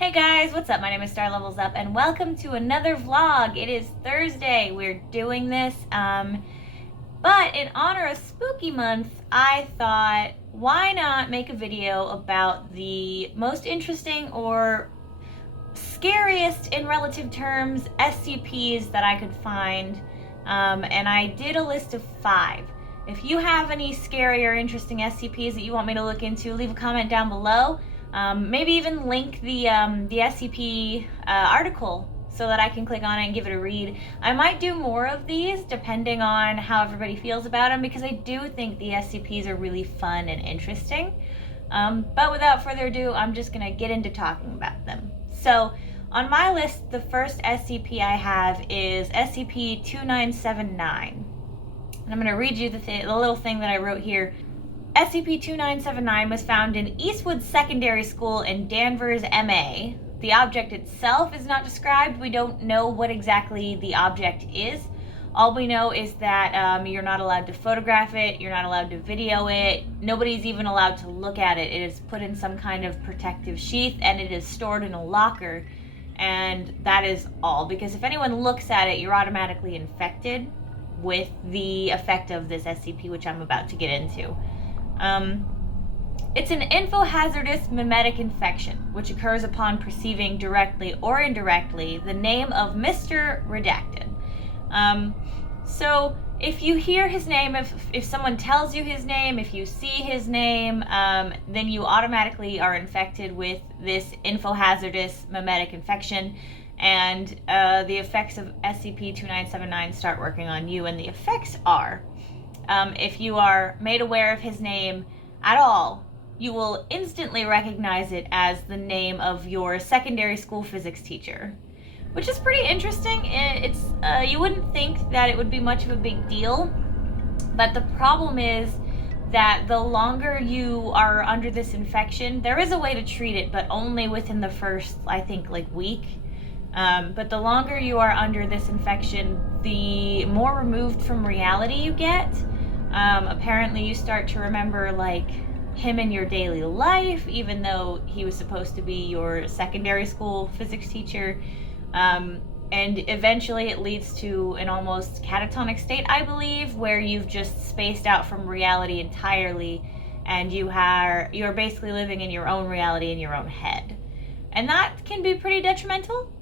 Hey guys, what's up? My name is Star Levels Up and welcome to another vlog. It is Thursday. We're doing this. But in honor of Spooky Month, I thought, why not make a video about the most interesting or scariest in relative terms SCPs that I could find. And I did a list of 5. If you have any scary or interesting SCPs that you want me to look into, leave a comment down below. Maybe even link the SCP article so that I can click on it and give it a read. I might do more of these depending on how everybody feels about them, because I do think the SCPs are really fun and interesting. But without further ado, I'm just going to get into talking about them. So on my list, the first SCP I have is SCP-2979. And I'm going to read you the little thing that I wrote here. SCP-2979 was found in Eastwood Secondary School in Danvers, MA. The object itself is not described. We don't know what exactly the object is. All we know is that you're not allowed to photograph it, you're not allowed to video it, nobody's even allowed to look at it. It is put in some kind of protective sheath and it is stored in a locker. And that is all, because if anyone looks at it, you're automatically infected with the effect of this SCP, which I'm about to get into. It's an infohazardous mimetic infection, which occurs upon perceiving directly or indirectly the name of Mr. Redacted. So if you hear his name, if someone tells you his name, if you see his name, then you automatically are infected with this infohazardous mimetic infection, and the effects of SCP-2979 start working on you. And the effects are, if you are made aware of his name at all, you will instantly recognize it as the name of your secondary school physics teacher, which is pretty interesting. It's you wouldn't think that it would be much of a big deal, but the problem is that the longer you are under this infection, there is a way to treat it, but only within the first, I think, week. But the longer you are under this infection, the more removed from reality you get. Apparently you start to remember him in your daily life, even though he was supposed to be your secondary school physics teacher. And eventually it leads to an almost catatonic state, I believe, where you've just spaced out from reality entirely, and you're basically living in your own reality in your own head. And that can be pretty detrimental.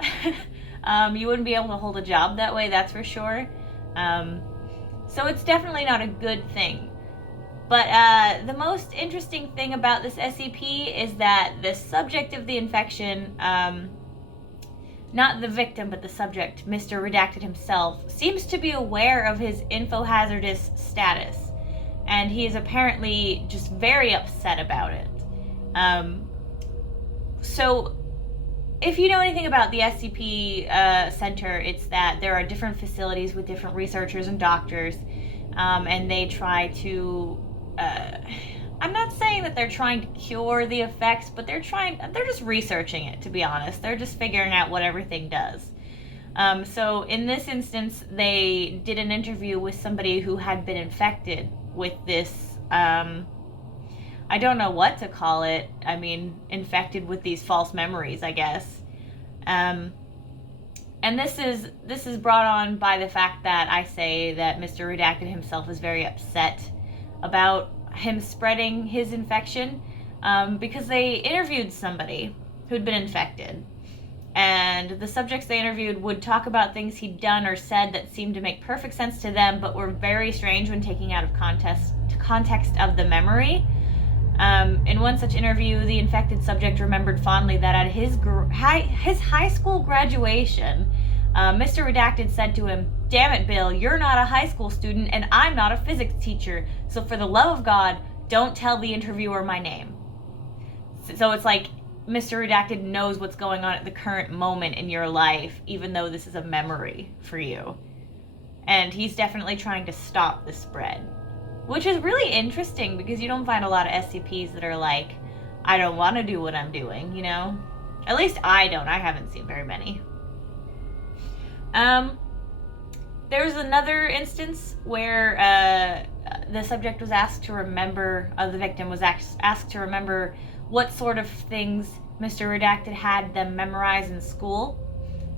You wouldn't be able to hold a job that way, that's for sure. So it's definitely not a good thing. But the most interesting thing about this SCP is that the subject of the infection, not the victim, but the subject, Mr. Redacted himself, seems to be aware of his infohazardous status. And he is apparently just very upset about it. So if you know anything about the SCP Center, it's that there are different facilities with different researchers and doctors, and they try to, I'm not saying that they're trying to cure the effects, but they're just researching it, to be honest. They're just figuring out what everything does. So in this instance, they did an interview with somebody who had been infected with this, I don't know what to call it. I mean, infected with these false memories, I guess. And this is brought on by the fact that I say that Mr. Redacted himself is very upset about him spreading his infection, because they interviewed somebody who'd been infected. And the subjects they interviewed would talk about things he'd done or said that seemed to make perfect sense to them, but were very strange when taken out of context of the memory. In one such interview, the infected subject remembered fondly that at his high school graduation, Mr. Redacted said to him, "Damn it, Bill, you're not a high school student and I'm not a physics teacher, so for the love of God, don't tell the interviewer my name." So it's like Mr. Redacted knows what's going on at the current moment in your life, even though this is a memory for you. And he's definitely trying to stop the spread. Which is really interesting, because you don't find a lot of SCPs that are like, I don't want to do what I'm doing, you know? At least I don't. I haven't seen very many. There's another instance where the subject was asked to remember, the victim was asked to remember what sort of things Mr. Redacted had them memorize in school.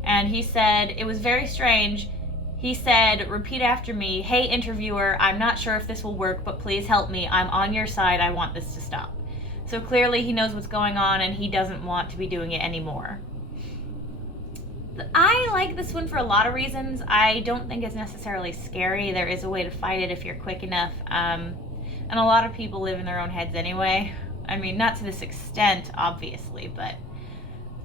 And he said, it was very strange. He said, repeat after me, "Hey, interviewer, I'm not sure if this will work, but please help me. I'm on your side. I want this to stop." So clearly he knows what's going on and he doesn't want to be doing it anymore. I like this one for a lot of reasons. I don't think it's necessarily scary. There is a way to fight it if you're quick enough. And a lot of people live in their own heads anyway. I mean, not to this extent, obviously, but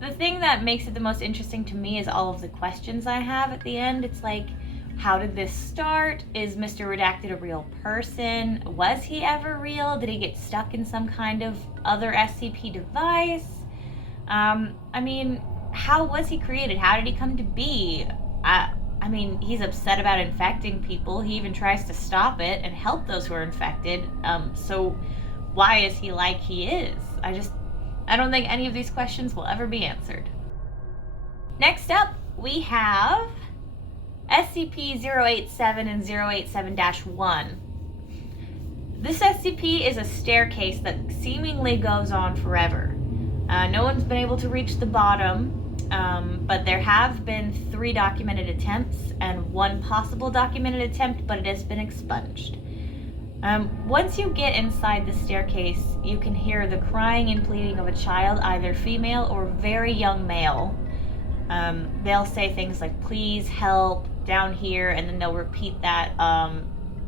the thing that makes it the most interesting to me is all of the questions I have at the end. It's like, how did this start? Is Mr. Redacted a real person? Was he ever real? Did he get stuck in some kind of other SCP device? I mean, how was he created? How did he come to be? I mean, he's upset about infecting people. He even tries to stop it and help those who are infected. So why is he like he is? I don't think any of these questions will ever be answered. Next up, we have SCP-087 and 087-1. This SCP is a staircase that seemingly goes on forever. No one's been able to reach the bottom, but there have been 3 documented attempts and 1 possible documented attempt, but it has been expunged. Once you get inside the staircase, you can hear the crying and pleading of a child, either female or very young male. They'll say things like, "Please help," down here, and then they'll repeat that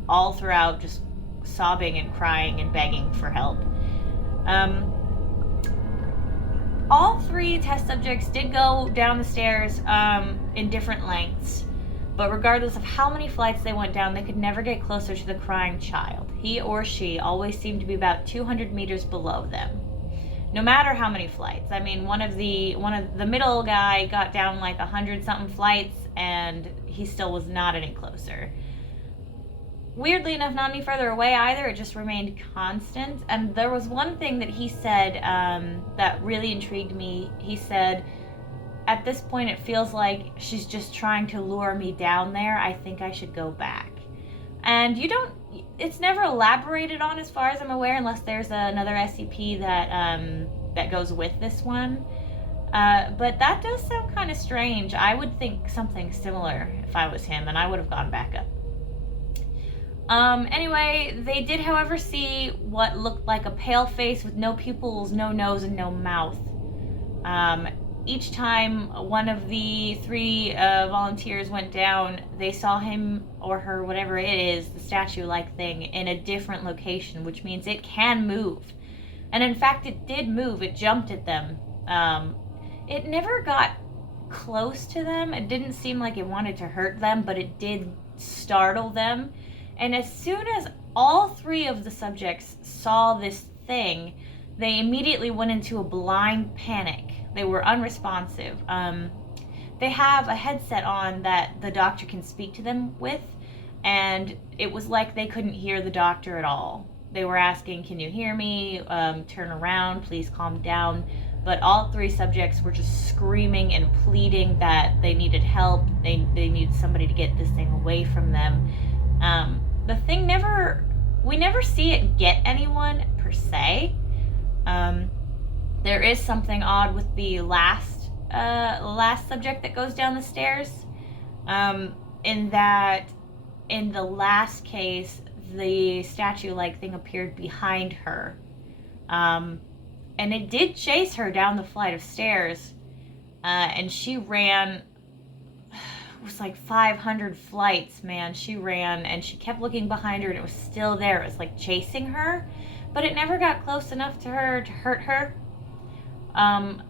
all throughout, just sobbing and crying and begging for help. All 3 test subjects did go down the stairs in different lengths, but regardless of how many flights they went down, they could never get closer to the crying child. He or she always seemed to be about 200 meters below them, no matter how many flights. I mean, one of the middle guy got down like 100-something flights, and he still was not any closer. Weirdly enough, not any further away either. It just remained constant. And there was one thing that he said that really intrigued me. He said, "At this point, it feels like she's just trying to lure me down there. I think I should go back." And it's never elaborated on as far as I'm aware, unless there's another SCP that goes with this one. But that does sound kind of strange. I would think something similar if I was him, and I would have gone back up. Anyway, they did, however, see what looked like a pale face with no pupils, no nose, and no mouth. Each time one of the 3 volunteers went down, they saw him or her, whatever it is, the statue-like thing, in a different location, which means it can move. And in fact, it did move. It jumped at them. It never got close to them. It didn't seem like it wanted to hurt them, but it did startle them. And as soon as all 3 of the subjects saw this thing, they immediately went into a blind panic. They were unresponsive. They have a headset on that the doctor can speak to them with, and it was like they couldn't hear the doctor at all. They were asking, "Can you hear me? Turn around, please calm down." But all 3 subjects were just screaming and pleading that they needed help. They needed somebody to get this thing away from them. The thing we never see it get anyone per se. There is something odd with the last subject that goes down the stairs, in that in the last case, the statue-like thing appeared behind her, and it did chase her down the flight of stairs, and she ran. It was like 500 flights, man. She ran, and she kept looking behind her, and it was still there. It was like chasing her, but it never got close enough to her to hurt her.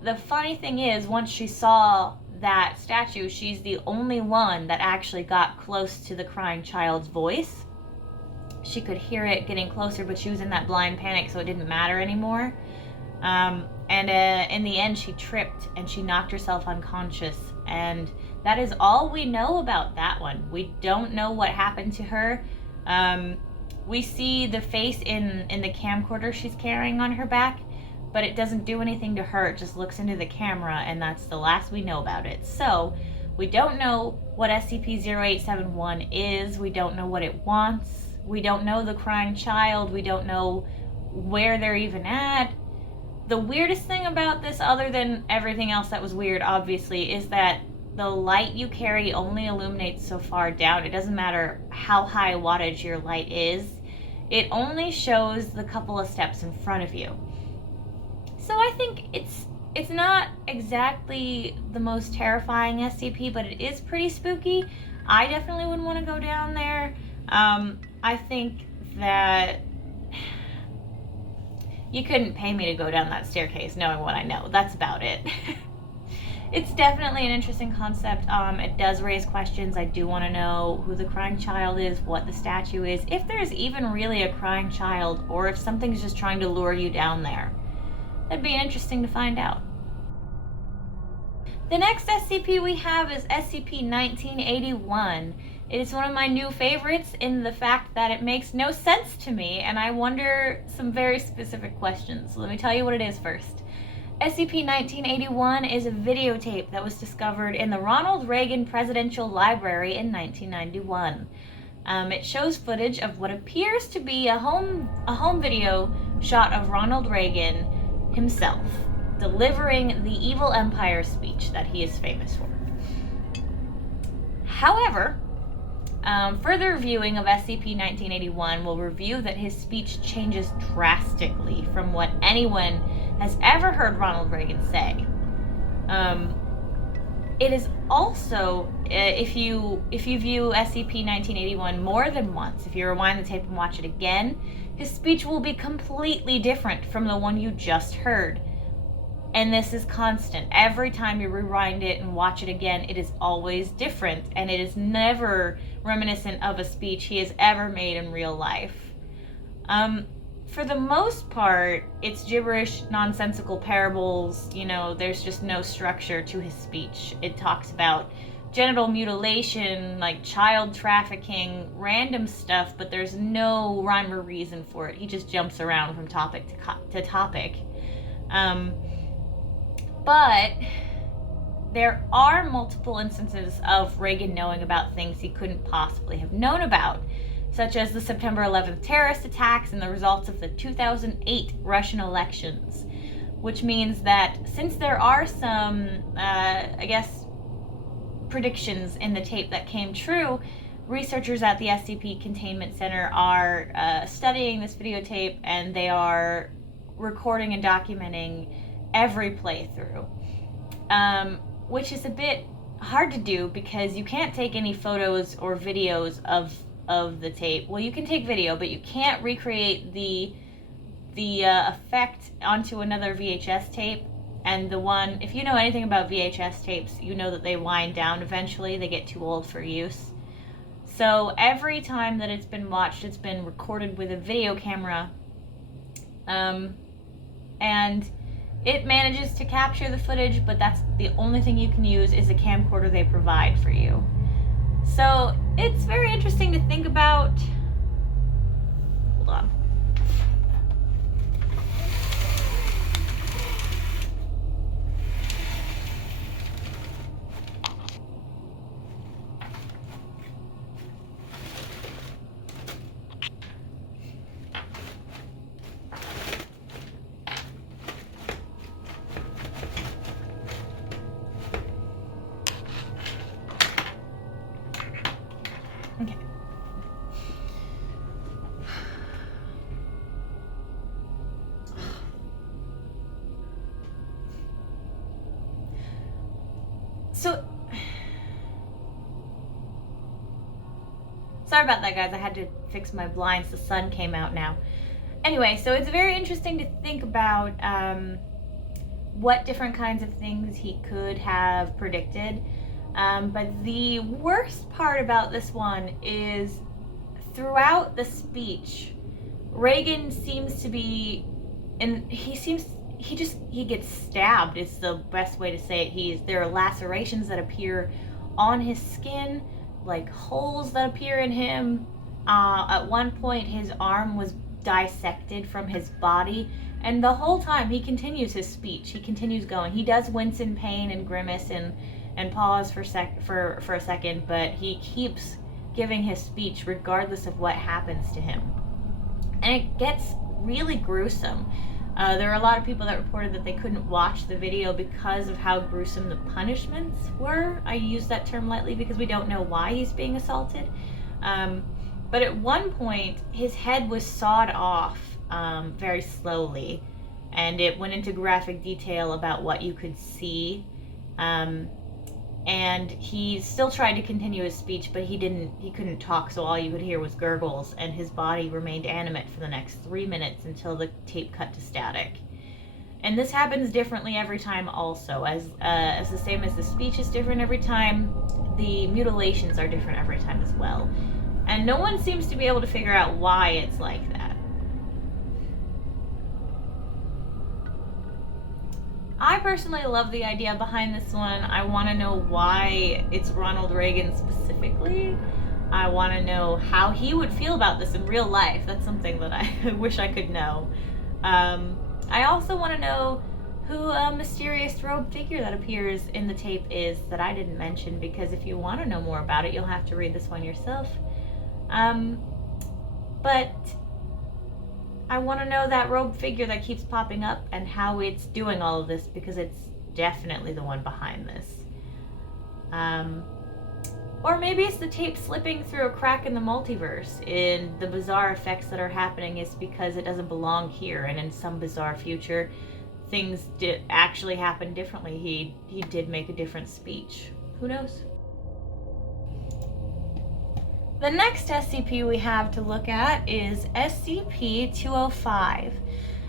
The funny thing is, once she saw that statue, she's the only one that actually got close to the crying child's voice. She could hear it getting closer, but she was in that blind panic, so it didn't matter anymore. In the end, she tripped and she knocked herself unconscious, and that is all we know about that one. We don't know what happened to her. We see the face in the camcorder she's carrying on her back, but it doesn't do anything to her. It just looks into the camera, and that's the last we know about it. So we don't know what SCP-0871 is. We don't know what it wants. We don't know the crying child. We don't know where they're even at. The weirdest thing about this, other than everything else that was weird, obviously, is that the light you carry only illuminates so far down. It doesn't matter how high wattage your light is. It only shows the couple of steps in front of you. So I think it's not exactly the most terrifying SCP, but it is pretty spooky. I definitely wouldn't want to go down there. I think that you couldn't pay me to go down that staircase knowing what I know. That's about it. It's definitely an interesting concept. It does raise questions. I do want to know who the crying child is, what the statue is, if there's even really a crying child, or if something's just trying to lure you down there. That'd be interesting to find out. The next SCP we have is SCP-1981. It is one of my new favorites in the fact that it makes no sense to me, and I wonder some very specific questions. So let me tell you what it is first. SCP-1981 is a videotape that was discovered in the Ronald Reagan Presidential Library in 1991. It shows footage of what appears to be a home video shot of Ronald Reagan himself delivering the Evil Empire speech that he is famous for. However, further viewing of SCP-1981 will reveal that his speech changes drastically from what anyone has ever heard Ronald Reagan say. It is also, if you view SCP-1981 more than once, if you rewind the tape and watch it again, his speech will be completely different from the one you just heard. And this is constant. Every time you rewind it and watch it again, it is always different, and it is never reminiscent of a speech he has ever made in real life. For the most part, it's gibberish, nonsensical parables. There's just no structure to his speech. It talks about genital mutilation, like child trafficking, random stuff, but there's no rhyme or reason for it. He just jumps around from topic to topic. But there are multiple instances of Reagan knowing about things he couldn't possibly have known about, such as the September 11th terrorist attacks and the results of the 2008 Russian elections, which means that since there are some, predictions in the tape that came true, researchers at the SCP Containment Center are studying this videotape, and they are recording and documenting every playthrough, which is a bit hard to do because you can't take any photos or videos of the tape. Well, you can take video, but you can't recreate the effect onto another VHS tape. And if you know anything about VHS tapes, you know that they wind down eventually. They get too old for use. So every time that it's been watched, it's been recorded with a video camera, and it manages to capture the footage, but that's the only thing you can use is a camcorder they provide for you. So it's very interesting to think about. Hold on. Okay. So, sorry about that, guys. I had to fix my blinds. The sun came out now. Anyway, so it's very interesting to think about what different kinds of things he could have predicted. But the worst part about this one is throughout the speech, Reagan seems to be, and he gets stabbed is the best way to say it. There are lacerations that appear on his skin, like holes that appear in him. At one point, his arm was dissected from his body, and the whole time he continues his speech. He continues going. He does wince in pain and grimace and pause for a second, but he keeps giving his speech regardless of what happens to him. And it gets really gruesome. There were a lot of people that reported that they couldn't watch the video because of how gruesome the punishments were. I use that term lightly because we don't know why he's being assaulted. But at one point, his head was sawed off very slowly, and it went into graphic detail about what you could see. And he still tried to continue his speech, but he couldn't talk, so all you could hear was gurgles, and his body remained animate for the next 3 minutes until the tape cut to static. And this happens differently every time also, as the same as the speech is different every time, the mutilations are different every time as well. And no one seems to be able to figure out why it's like that. I personally love the idea behind this one. I want to know why it's Ronald Reagan specifically. I want to know how he would feel about this in real life. That's something that I wish I could know. I also want to know who a mysterious robed figure that appears in the tape is that I didn't mention, because if you want to know more about it, you'll have to read this one yourself. But I want to know that robed figure that keeps popping up and how it's doing all of this, because it's definitely the one behind this. Or maybe it's the tape slipping through a crack in the multiverse, and the bizarre effects that are happening is because it doesn't belong here, and in some bizarre future, things did actually happen differently. He did make a different speech. Who knows? The next SCP we have to look at is SCP-205.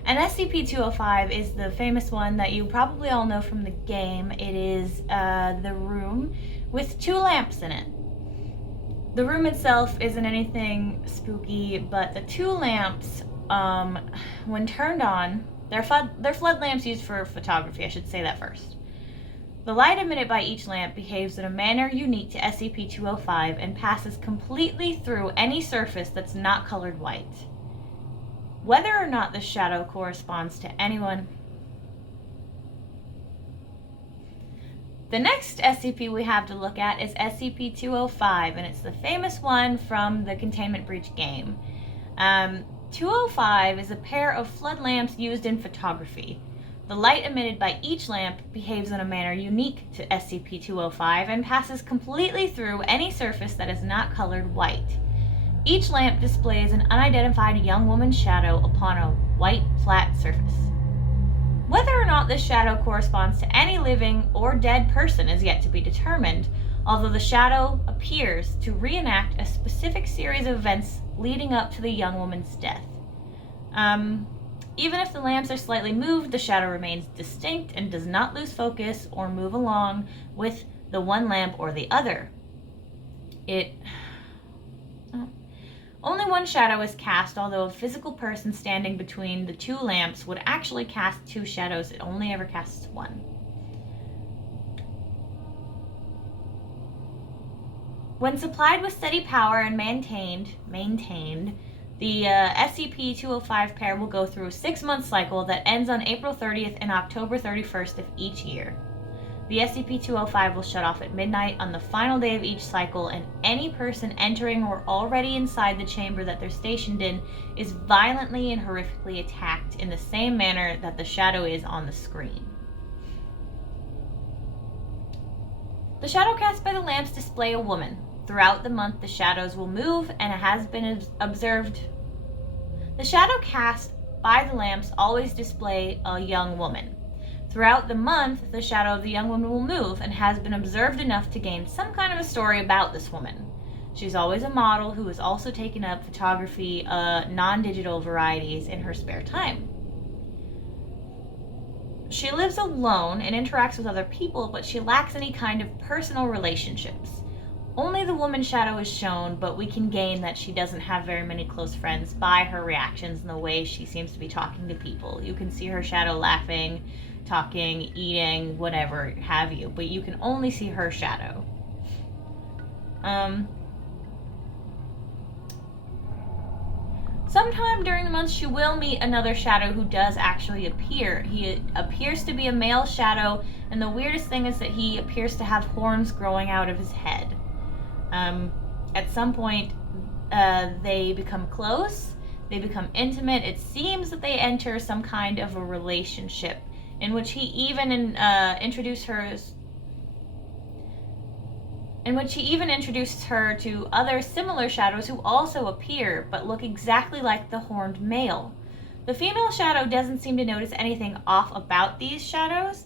And SCP-205 is the famous one that you probably all know from the game. It is the room with 2 lamps in it. The room itself isn't anything spooky, but the 2 lamps, when turned on, they're flood lamps used for photography. I should say that first. The light emitted by each lamp behaves in a manner unique to SCP-205 and passes completely through any surface that's not colored white. Whether or not the shadow corresponds to anyone. The next SCP we have to look at is SCP-205, and it's the famous one from the Containment Breach game. 205 is a pair of flood lamps used in photography. The light emitted by each lamp behaves in a manner unique to SCP-205 and passes completely through any surface that is not colored white. Each lamp displays an unidentified young woman's shadow upon a white, flat surface. Whether or not this shadow corresponds to any living or dead person is yet to be determined, although the shadow appears to reenact a specific series of events leading up to the young woman's death. Even if the lamps are slightly moved, the shadow remains distinct and does not lose focus or move along with the one lamp or the other. Only one shadow is cast, although a physical person standing between the 2 lamps would actually cast 2 shadows. It only ever casts 1. When supplied with steady power and maintained, the SCP-205 pair will go through a 6-month cycle that ends on April 30th and October 31st of each year. The SCP-205 will shut off at midnight on the final day of each cycle, and any person entering or already inside the chamber that they're stationed in is violently and horrifically attacked in the same manner that the shadow is on the screen. The shadow cast by the lamps display a woman. Throughout the month, the shadows will move, and it has been observed. The shadow cast by the lamps always display a young woman. Throughout the month, the shadow of the young woman will move and has been observed enough to gain some kind of a story about this woman. She's always a model who has also taken up photography, non-digital varieties in her spare time. She lives alone and interacts with other people, but she lacks any kind of personal relationships. Only the woman shadow is shown, but we can gain that she doesn't have very many close friends by her reactions and the way she seems to be talking to people. You can see her shadow laughing, talking, eating, whatever have you, but you can only see her shadow. Sometime during the month, she will meet another shadow who does actually appear. He appears to be a male shadow, and the weirdest thing is that he appears to have horns growing out of his head. At some point, they become close. They become intimate. It seems that they enter some kind of a relationship in which he even introduced her to other similar shadows who also appear but look exactly like the horned male. The female shadow doesn't seem to notice anything off about these shadows.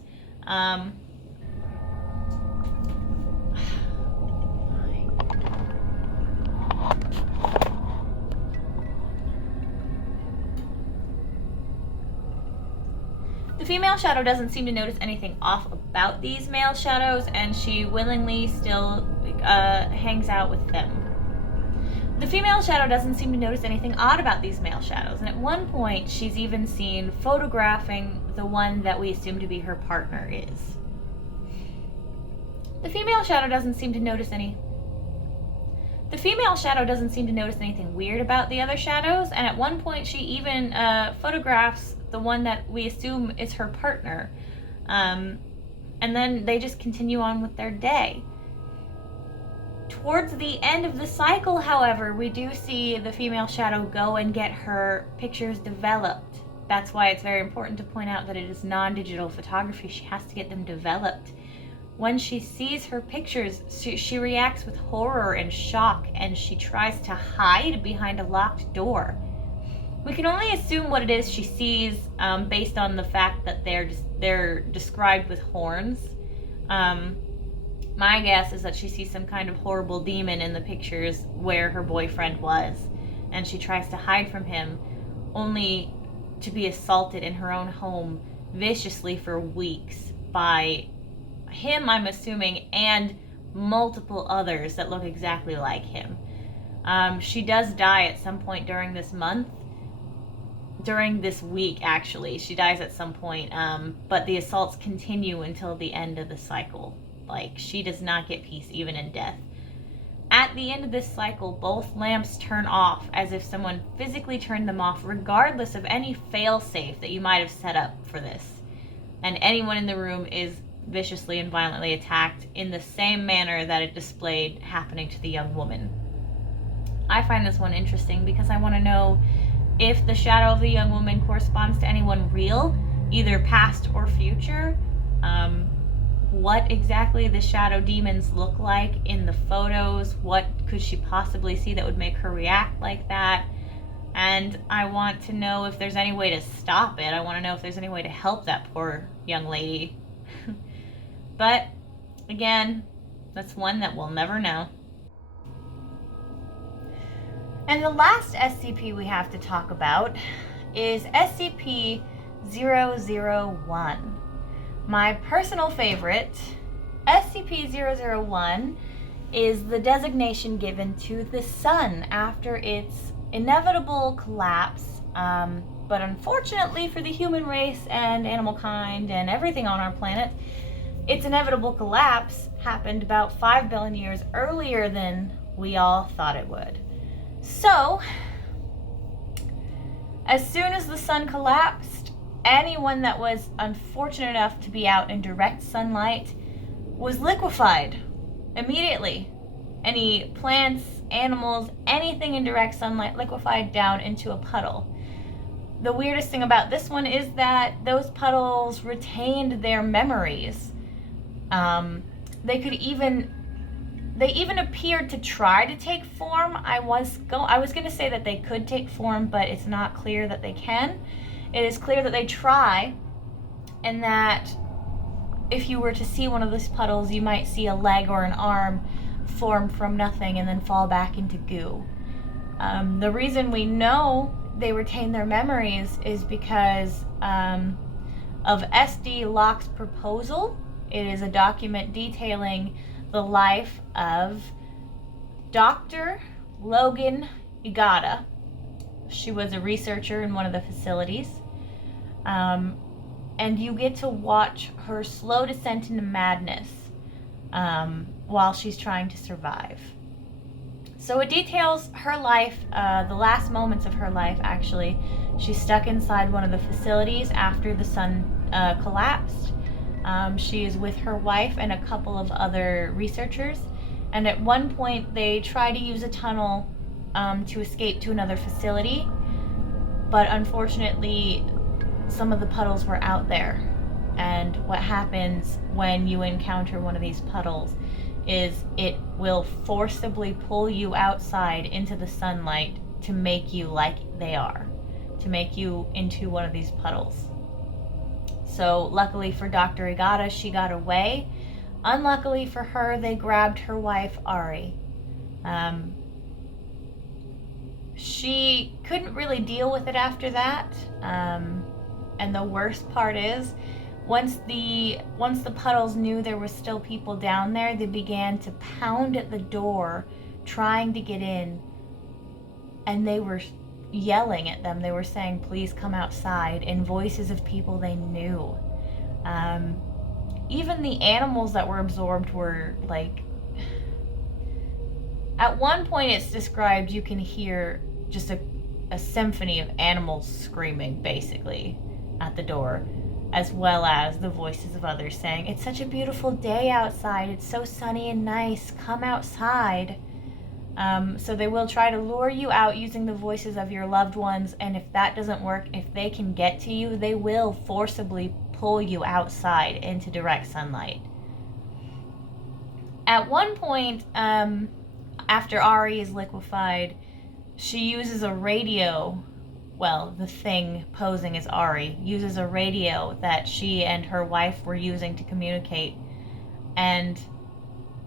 The female shadow doesn't seem to notice anything off about these male shadows, and she willingly still hangs out with them. The female shadow doesn't seem to notice anything odd about these male shadows, and at one point she's even seen photographing the one that we assume to be her partner is. The female shadow doesn't seem to notice anything weird about the other shadows, and at one point she even photographs the one that we assume is her partner. And then they just continue on with their day. Towards the end of the cycle, however, we do see the female shadow go and get her pictures developed. That's why it's very important to point out that it is non-digital photography. She has to get them developed. When she sees her pictures, she reacts with horror and shock, and she tries to hide behind a locked door. We can only assume what it is she sees based on the fact that they're described with horns. My guess is that she sees some kind of horrible demon in the pictures where her boyfriend was, and she tries to hide from him, only to be assaulted in her own home viciously for weeks by him, I'm assuming, and multiple others that look exactly like him. She does die at some point during this week, actually. She dies at some point, but the assaults continue until the end of the cycle. Like, she does not get peace even in death. At the end of this cycle, both lamps turn off as if someone physically turned them off, regardless of any fail-safe that you might have set up for this. And anyone in the room is viciously and violently attacked in the same manner that it displayed happening to the young woman. I find this one interesting because I want to know if the shadow of the young woman corresponds to anyone real, either past or future. What exactly the shadow demons look like in the photos. What could she possibly see that would make her react like that? And I want to know if there's any way to stop it. I want to know if there's any way to help that poor young lady. But again, that's one that we'll never know. And the last SCP we have to talk about is SCP-001. My personal favorite, SCP-001, is the designation given to the sun after its inevitable collapse. But unfortunately for the human race and animal kind and everything on our planet, its inevitable collapse happened about 5 billion years earlier than we all thought it would. So, as soon as the sun collapsed, anyone that was unfortunate enough to be out in direct sunlight was liquefied immediately. Any plants, animals, anything in direct sunlight liquefied down into a puddle. The weirdest thing about this one is that those puddles retained their memories. They even appeared to try to take form. I was going to say that they could take form, but it's not clear that they can. It is clear that they try, and that if you were to see one of these puddles, you might see a leg or an arm form from nothing and then fall back into goo. The reason we know they retain their memories is because of SD Locke's proposal. It is a document detailing the life of Dr. Logan Igata. She was a researcher in one of the facilities. And you get to watch her slow descent into madness while she's trying to survive. So it details her life, the last moments of her life, actually. She's stuck inside one of the facilities after the sun collapsed. She is with her wife and a couple of other researchers. And at one point, they try to use a tunnel to escape to another facility. but unfortunately some of the puddles were out there. And what happens when you encounter one of these puddles is it will forcibly pull you outside into the sunlight to make you like they are, to make you into one of these puddles. So luckily for Dr. Igata, she got away. Unluckily for her, they grabbed her wife, Ari. She couldn't really deal with it after that. And the worst part is, once the puddles knew there were still people down there, they began to pound at the door, trying to get in. And they were yelling at them. They were saying, "Please come outside," in voices of people they knew. Even the animals that were absorbed were like... At one point it's described you can hear just a symphony of animals screaming, basically, at the door, as well as the voices of others saying, "It's such a beautiful day outside. It's so sunny and nice. Come outside." So they will try to lure you out using the voices of your loved ones, and if that doesn't work, if they can get to you, they will forcibly pull you outside into direct sunlight. At one point, after Ari is liquefied, she uses a radio. Well, the thing posing as Ari uses a radio that she and her wife were using to communicate, and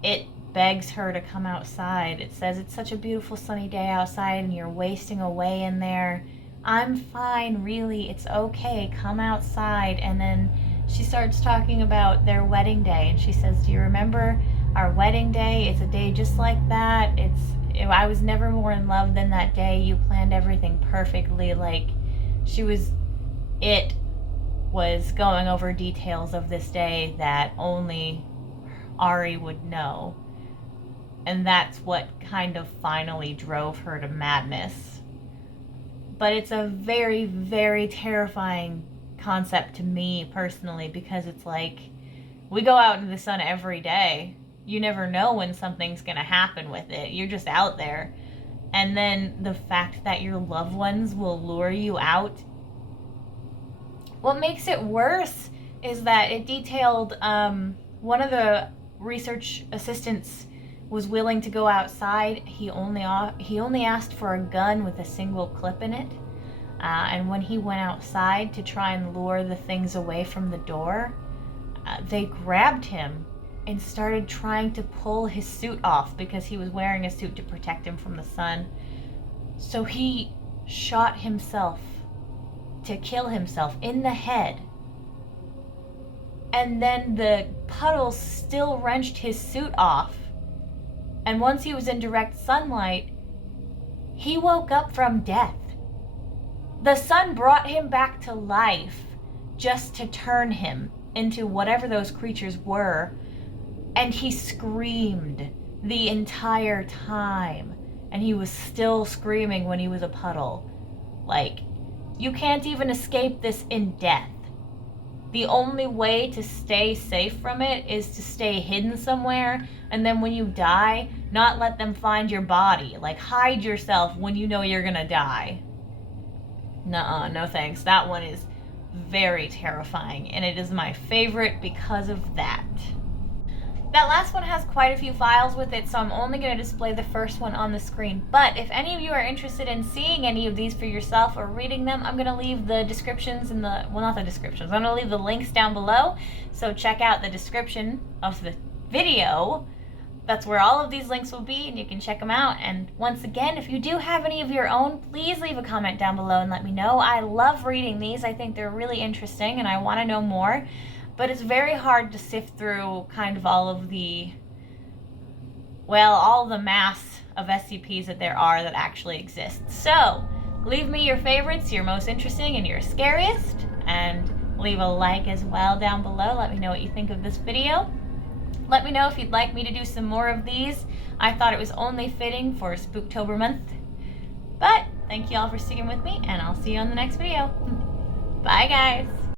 it begs her to come outside. It says, "It's such a beautiful sunny day outside and you're wasting away in there. I'm fine, really. It's okay. Come outside." And then she starts talking about their wedding day, and she says, "Do you remember our wedding day? It's a day just like that. I was never more in love than that day. You planned everything perfectly." Like, it was going over details of this day that only Ari would know. And that's what kind of finally drove her to madness. But it's a very, very terrifying concept to me personally, because it's like, we go out into the sun every day. You never know when something's going to happen with it. You're just out there. And then the fact that your loved ones will lure you out. What makes it worse is that it detailed one of the research assistants was willing to go outside. He only asked for a gun with a single clip in it. And when he went outside to try and lure the things away from the door, they grabbed him and started trying to pull his suit off because he was wearing a suit to protect him from the sun. So he shot himself to kill himself in the head. And then the puddles still wrenched his suit off. And once he was in direct sunlight, he woke up from death. The sun brought him back to life just to turn him into whatever those creatures were. And he screamed the entire time. And he was still screaming when he was a puddle. Like, you can't even escape this in death. The only way to stay safe from it is to stay hidden somewhere, and then when you die, not let them find your body. Like, hide yourself when you know you're gonna die. Nuh-uh, no thanks. That one is very terrifying, and it is my favorite because of that. That last one has quite a few files with it, so I'm only going to display the first one on the screen. But if any of you are interested in seeing any of these for yourself or reading them, I'm going to leave the descriptions in the... Well, not the descriptions. I'm going to leave the links down below. So check out the description of the video. That's where all of these links will be, and you can check them out. And once again, if you do have any of your own, please leave a comment down below and let me know. I love reading these. I think they're really interesting, and I want to know more. But it's very hard to sift through kind of all of the, well, all the mass of SCPs that there are that actually exist. So, leave me your favorites, your most interesting, and your scariest. And leave a like as well down below. Let me know what you think of this video. Let me know if you'd like me to do some more of these. I thought it was only fitting for Spooktober month. But, thank you all for sticking with me, and I'll see you on the next video. Bye, guys.